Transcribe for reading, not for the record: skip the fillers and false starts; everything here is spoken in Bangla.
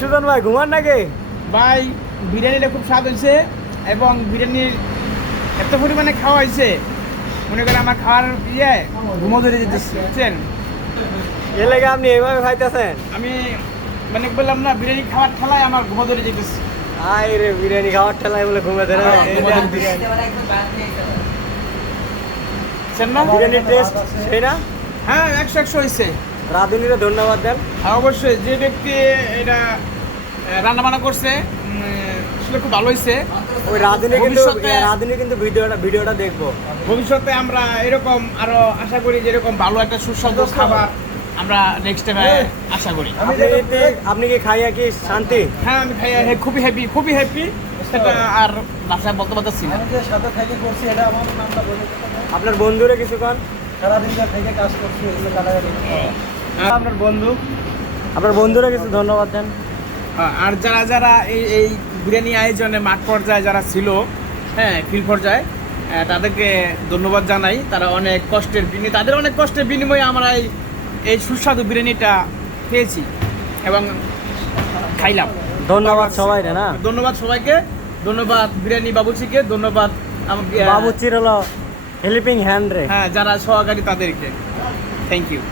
সুজন ভাই ঘুমান নাকি? ভাই বিরিয়ানিটা খুব স্বাদ হয়েছে এবং বিরিয়ানির এত পরিমাণে খাওয়া হয়েছে, মনে করেন আমার খাওয়ার ঘুমো ধরে যেতেছে, বুঝছেন? এর লেগে আপনি এইভাবে খাইতেছেন? আমি মানে বললাম না, বিরিয়ানি খাওয়ার ঠেলায় আমার ঘুমো ধরে যেতেছে। আই রে, বিরিয়ানি খাওয়ার ঠেলায় বলে ঘুমে ধরে না? বিরিয়ানির টেস্ট সেই না? হ্যাঁ, 100 হয়েছে। রাঁধুনিরে ধন্যবাদ দেন। হ্যাঁ, অবশ্যই। যে ব্যক্তি এটা রান্না বান্না করছে আসলে খুব ভালো হয়েছে। ওই রাঁধুনি কিন্তু ভিডিওটা দেখবো। ভবিষ্যতে আমরা এরকম আরো আশা করি, যেরকম ভালো একটা সুস্বাদু খাবার আমরা নেক্সট টাইমে আশা করি। আপনি কি খাইয়া কি শান্তি? হ্যাঁ, আমি খাইয়া খুবই হ্যাপি। সেটা আর ভাষায় বলতে পারতেছি না। সাথে থেকে করছি, এটা আমার নামটা বলে আপনার বন্ধুরে কিছু কন। সারাদিন থেকে কাজ করছি, আপনার বন্ধুরা কিছু ধন্যবাদ দেন। আর যারা এই বিরিয়ানি আয়োজনে মাঠ পর্যায়ে যারা ছিল, হ্যাঁ, ফিল্ড পর্যায়ে, তাদেরকে ধন্যবাদ জানাই। তারা অনেক তাদের অনেক কষ্টের বিনিময়ে আমরা এই সুস্বাদু বিরিয়ানিটা খেয়েছি এবং খাইলাম। ধন্যবাদ সবাই না? ধন্যবাদ সবাইকে, ধন্যবাদ বিরিয়ানি বাবুচিকে, ধন্যবাদ বাবুচির হলো হেল্পিং হ্যান্ড রে। হ্যাঁ, যারা সহকারী তাদেরকে থ্যাংক ইউ।